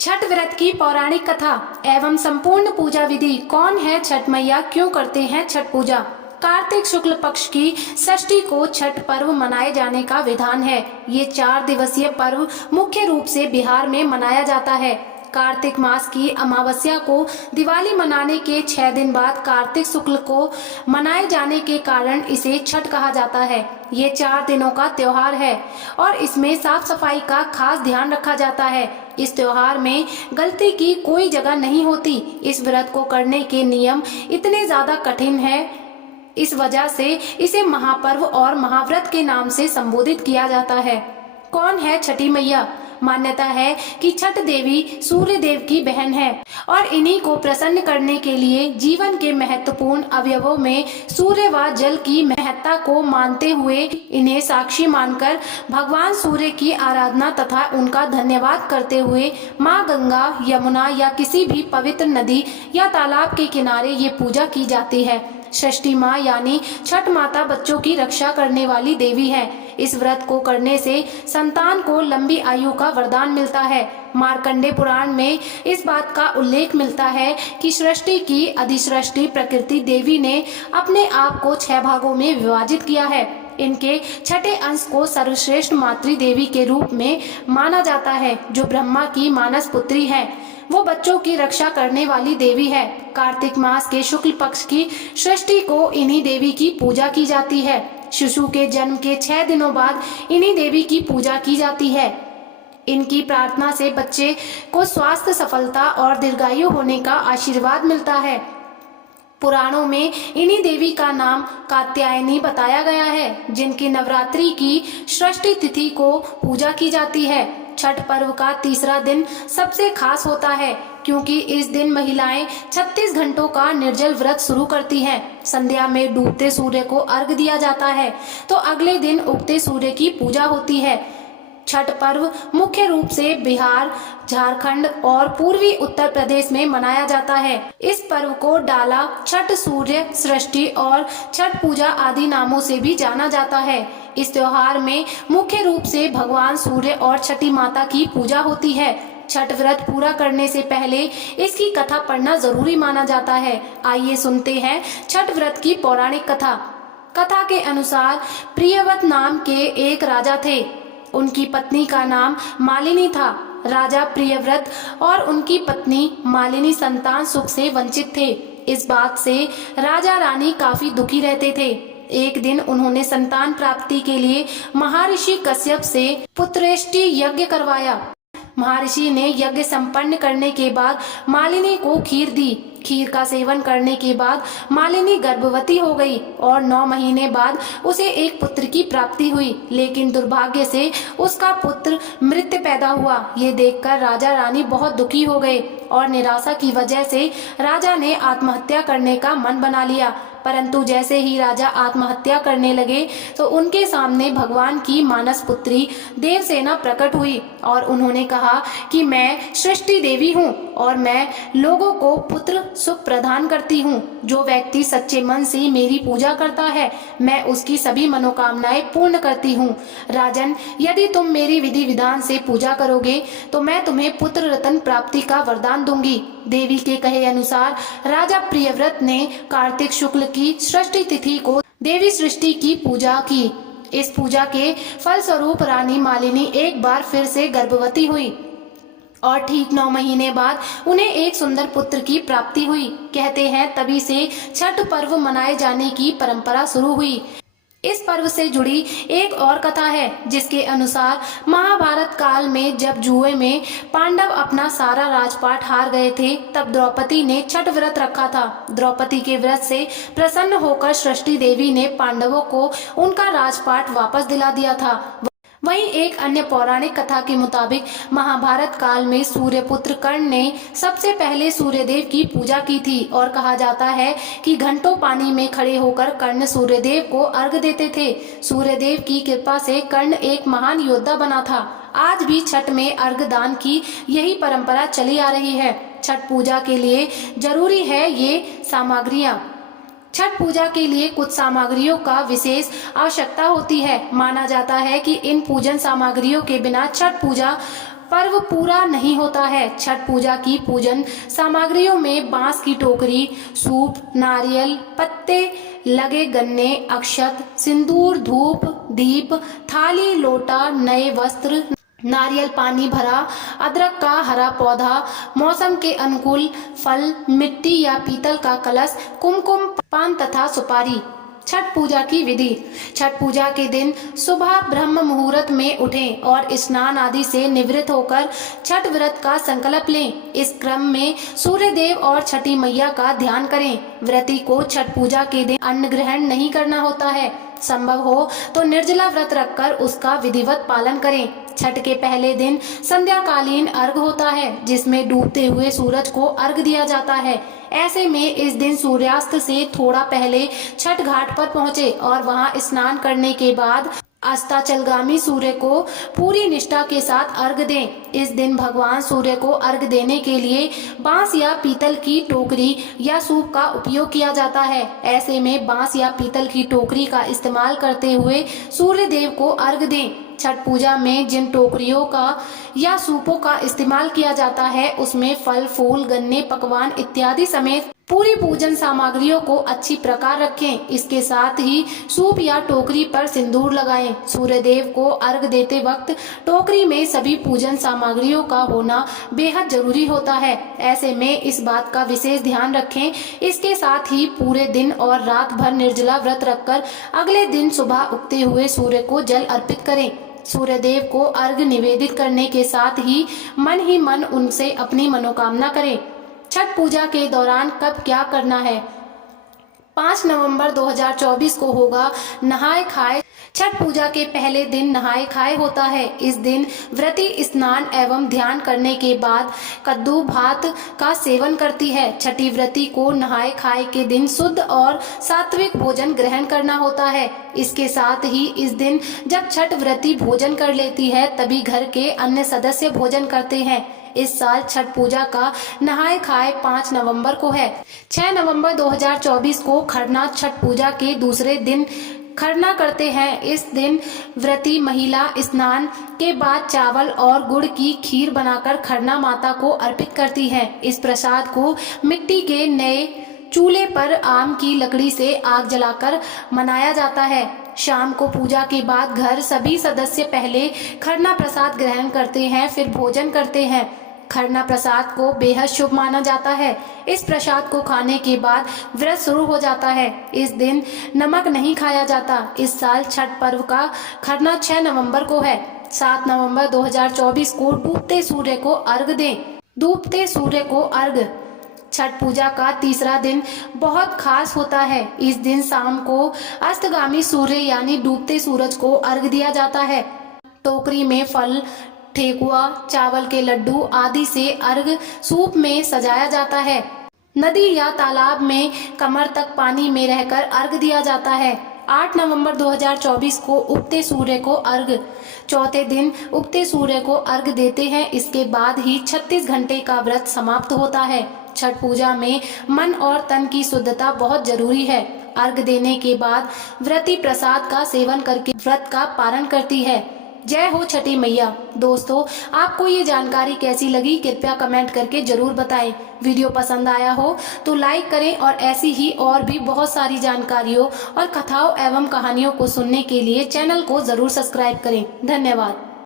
छठ व्रत की पौराणिक कथा एवं संपूर्ण पूजा विधि। कौन है छठ मैया, क्यों करते हैं छठ पूजा। कार्तिक शुक्ल पक्ष की षष्ठी को छठ पर्व मनाए जाने का विधान है। ये 4 दिवसीय पर्व मुख्य रूप से बिहार में मनाया जाता है। कार्तिक मास की अमावस्या को दिवाली मनाने के 6 दिन बाद कार्तिक शुक्ल को मनाए जाने के कारण इसे छठ कहा जाता है। ये 4 दिनों का त्योहार है और इसमें साफ सफाई का खास ध्यान रखा जाता है। इस त्योहार में गलती की कोई जगह नहीं होती। इस व्रत को करने के नियम इतने ज्यादा कठिन है, इस वजह से इसे महापर्व और महाव्रत के नाम से संबोधित किया जाता है। कौन है छठी मैया। मान्यता है कि छठ देवी सूर्य देव की बहन है और इन्हीं को प्रसन्न करने के लिए जीवन के महत्वपूर्ण अवयवों में सूर्य व जल की महत्ता को मानते हुए इन्हें साक्षी मानकर भगवान सूर्य की आराधना तथा उनका धन्यवाद करते हुए माँ गंगा, यमुना या किसी भी पवित्र नदी या तालाब के किनारे ये पूजा की जाती है। षष्ठी माँ यानी छठ माता बच्चों की रक्षा करने वाली देवी है। इस व्रत को करने से संतान को लंबी आयु का वरदान मिलता है। मार्कंडे पुराण में इस बात का उल्लेख मिलता है कि सृष्टि की अधिसृष्टि प्रकृति देवी ने अपने आप को 6 भागों में विभाजित किया है। इनके छठे अंश को सर्वश्रेष्ठ मातृ देवी के रूप में माना जाता है, जो ब्रह्मा की मानस पुत्री है। वो बच्चों की रक्षा करने वाली देवी है। कार्तिक मास के शुक्ल पक्ष की षष्ठी को इन्हीं देवी की पूजा की जाती है। शिशु के जन्म के 6 दिनों बाद इन्हीं देवी की पूजा की जाती है। इनकी प्रार्थना से बच्चे को स्वास्थ्य, सफलता और दीर्घायु होने का आशीर्वाद मिलता है। पुराणों में इन्हीं देवी का नाम कात्यायनी बताया गया है, जिनकी नवरात्रि की षष्ठी तिथि को पूजा की जाती है। छठ पर्व का तीसरा दिन सबसे खास होता है, क्योंकि इस दिन महिलाएं 36 घंटों का निर्जल व्रत शुरू करती हैं। संध्या में डूबते सूर्य को अर्घ दिया जाता है, तो अगले दिन उगते सूर्य की पूजा होती है। छठ पर्व मुख्य रूप से बिहार, झारखंड और पूर्वी उत्तर प्रदेश में मनाया जाता है। इस पर्व को डाला, छठ, सूर्य सृष्टि और छठ पूजा आदि नामों से भी जाना जाता है। इस त्योहार में मुख्य रूप से भगवान सूर्य और छठी माता की पूजा होती है। छठ व्रत पूरा करने से पहले इसकी कथा पढ़ना जरूरी माना जाता है। आइए सुनते हैं छठ व्रत की पौराणिक कथा। कथा के अनुसार प्रियव्रत नाम के एक राजा थे। उनकी पत्नी का नाम मालिनी था। राजा प्रियव्रत और उनकी पत्नी मालिनी संतान सुख से वंचित थे। इस बात से राजा रानी काफी दुखी रहते थे। एक दिन उन्होंने संतान प्राप्ति के लिए महर्षि कश्यप से पुत्रेष्टि यज्ञ करवाया। महर्षि ने यज्ञ संपन्न करने के बाद मालिनी को खीर दी। खीर का सेवन करने के बाद मालिनी गर्भवती हो गई और 9 महीने बाद उसे एक पुत्र की प्राप्ति हुई, लेकिन दुर्भाग्य से उसका पुत्र मृत पैदा हुआ। ये देखकर राजा रानी बहुत दुखी हो गए और निराशा की वजह से राजा ने आत्महत्या करने का मन बना लिया। परंतु जैसे ही राजा आत्महत्या करने लगे तो उनके सामने भगवान की मानस पुत्री देवसेना प्रकट हुई और उन्होंने कहा कि मैं सृष्टि देवी हूँ और मैं लोगों को पुत्र सुख प्रदान करती हूँ। जो व्यक्ति सच्चे मन से मेरी पूजा करता है, मैं उसकी सभी मनोकामनाएं पूर्ण करती हूँ। राजन, यदि तुम मेरी विधि विधान से पूजा करोगे तो मैं तुम्हें पुत्र रत्न प्राप्ति का वरदान दूंगी। देवी के कहे अनुसार राजा प्रियव्रत ने कार्तिक शुक्ल की षष्ठी तिथि को देवी सृष्टि की पूजा की। इस पूजा के फलस्वरूप रानी मालिनी एक बार फिर से गर्भवती हुई और ठीक 9 महीने बाद उन्हें एक सुंदर पुत्र की प्राप्ति हुई। कहते हैं तभी से छठ पर्व मनाए जाने की परंपरा शुरू हुई। इस पर्व से जुड़ी एक और कथा है, जिसके अनुसार महाभारत काल में जब जुए में पांडव अपना सारा राजपाट हार गए थे, तब द्रौपदी ने छठ व्रत रखा था। द्रौपदी के व्रत से प्रसन्न होकर सृष्टि देवी ने पांडवों को उनका राजपाट वापस दिला दिया था। वहीं एक अन्य पौराणिक कथा के मुताबिक महाभारत काल में सूर्यपुत्र कर्ण ने सबसे पहले सूर्यदेव की पूजा की थी और कहा जाता है कि घंटों पानी में खड़े होकर कर्ण सूर्यदेव को अर्घ देते थे। सूर्यदेव की कृपा से कर्ण एक महान योद्धा बना था। आज भी छठ में अर्घ दान की यही परंपरा चली आ रही है। छठ पूजा के लिए जरूरी है ये सामग्रियां। छठ पूजा के लिए कुछ सामग्रियों का विशेष आवश्यकता होती है। माना जाता है कि इन पूजन सामग्रियों के बिना छठ पूजा पर्व पूरा नहीं होता है। छठ पूजा की पूजन सामग्रियों में बांस की टोकरी, सूप, नारियल, पत्ते लगे गन्ने, अक्षत, सिंदूर, धूप, दीप, थाली, लोटा, नए वस्त्र, नारियल पानी भरा, अदरक का हरा पौधा, मौसम के अनुकूल फल, मिट्टी या पीतल का कलश, कुमकुम, पान तथा सुपारी। छठ पूजा की विधि। छठ पूजा के दिन सुबह ब्रह्म मुहूर्त में उठें और स्नान आदि से निवृत्त होकर छठ व्रत का संकल्प लें। इस क्रम में सूर्य देव और छठी मैया का ध्यान करें। व्रती को छठ पूजा के दिन अन्न ग्रहण नहीं करना होता है। संभव हो तो निर्जला व्रत रखकर उसका विधिवत पालन करें। छठ के पहले दिन संध्याकालीन अर्घ होता है, जिसमें डूबते हुए सूरज को अर्घ दिया जाता है। ऐसे में इस दिन सूर्यास्त से थोड़ा पहले छठ घाट पर पहुंचे और वहां स्नान करने के बाद अस्ताचलगामी सूर्य को पूरी निष्ठा के साथ अर्घ दें। इस दिन भगवान सूर्य को अर्घ देने के लिए बांस या पीतल की टोकरी या सूप का उपयोग किया जाता है। ऐसे में बांस या पीतल की टोकरी का इस्तेमाल करते हुए सूर्य देव को अर्घ दें। छठ पूजा में जिन टोकरियों का या सूपों का इस्तेमाल किया जाता है, उसमें फल, फूल, गन्ने, पकवान इत्यादि समेत पूरी पूजन सामग्रियों को अच्छी प्रकार रखें। इसके साथ ही सूप या टोकरी पर सिंदूर लगाएं। सूर्य देव को अर्घ देते वक्त टोकरी में सभी पूजन सामग्रियों का होना बेहद जरूरी होता है। ऐसे में इस बात का विशेष ध्यान रखें। इसके साथ ही पूरे दिन और रात भर निर्जला व्रत रखकर अगले दिन सुबह उगते हुए सूर्य को जल अर्पित करें। सूर्य देव को अर्घ निवेदित करने के साथ ही मन उनसे अपनी मनोकामना करें। छठ पूजा के दौरान कब क्या करना है। 5 नवंबर 2024 को होगा नहाए खाए। छठ पूजा के पहले दिन नहाए खाए होता है। इस दिन व्रती स्नान एवं ध्यान करने के बाद कद्दू भात का सेवन करती है। छठी व्रती को नहाए खाए के दिन शुद्ध और सात्विक भोजन ग्रहण करना होता है। इसके साथ ही इस दिन जब छठ व्रती भोजन कर लेती है, तभी घर के अन्य सदस्य भोजन करते हैं। इस साल छठ पूजा का नहाए खाए 5 नवंबर को है। 6 नवंबर 2024 को खरना छठ पूजा के दूसरे दिन खरना करते हैं। इस दिन व्रती महिला स्नान के बाद चावल और गुड़ की खीर बनाकर खरना माता को अर्पित करती है। इस प्रसाद को मिट्टी के नए चूल्हे पर आम की लकड़ी से आग जलाकर मनाया जाता है। शाम को पूजा के बाद घर सभी सदस्य पहले खरना प्रसाद ग्रहण करते हैं, फिर भोजन करते हैं। खरना प्रसाद को बेहद शुभ माना जाता है। इस प्रसाद को खाने के बाद व्रत शुरू हो जाता है। इस दिन नमक नहीं खाया जाता। इस साल छठ पर्व का खरना 6 नवंबर को है। 7 नवंबर 2024 को डूबते सूर्य को अर्घ दें। डूबते सूर्य को अर्घ। छठ पूजा का तीसरा दिन बहुत खास होता है। इस दिन शाम को अस्तगामी सूर्य यानी डूबते सूरज को अर्घ दिया जाता है। टोकरी में फल, ठेकुआ, चावल के लड्डू आदि से अर्घ सूप में सजाया जाता है। नदी या तालाब में कमर तक पानी में रहकर अर्घ दिया जाता है। 8 नवंबर 2024 को उगते सूर्य को अर्घ। चौथे दिन उगते सूर्य को अर्घ देते हैं। इसके बाद ही 36 घंटे का व्रत समाप्त होता है। छठ पूजा में मन और तन की शुद्धता बहुत जरूरी है। अर्घ देने के बाद व्रती प्रसाद का सेवन करके व्रत का पारण करती है। जय हो छठी मैया। दोस्तों, आपको ये जानकारी कैसी लगी कृपया कमेंट करके जरूर बताएं। वीडियो पसंद आया हो तो लाइक करें और ऐसी ही और भी बहुत सारी जानकारियों और कथाओं एवं कहानियों को सुनने के लिए चैनल को जरूर सब्सक्राइब करें। धन्यवाद।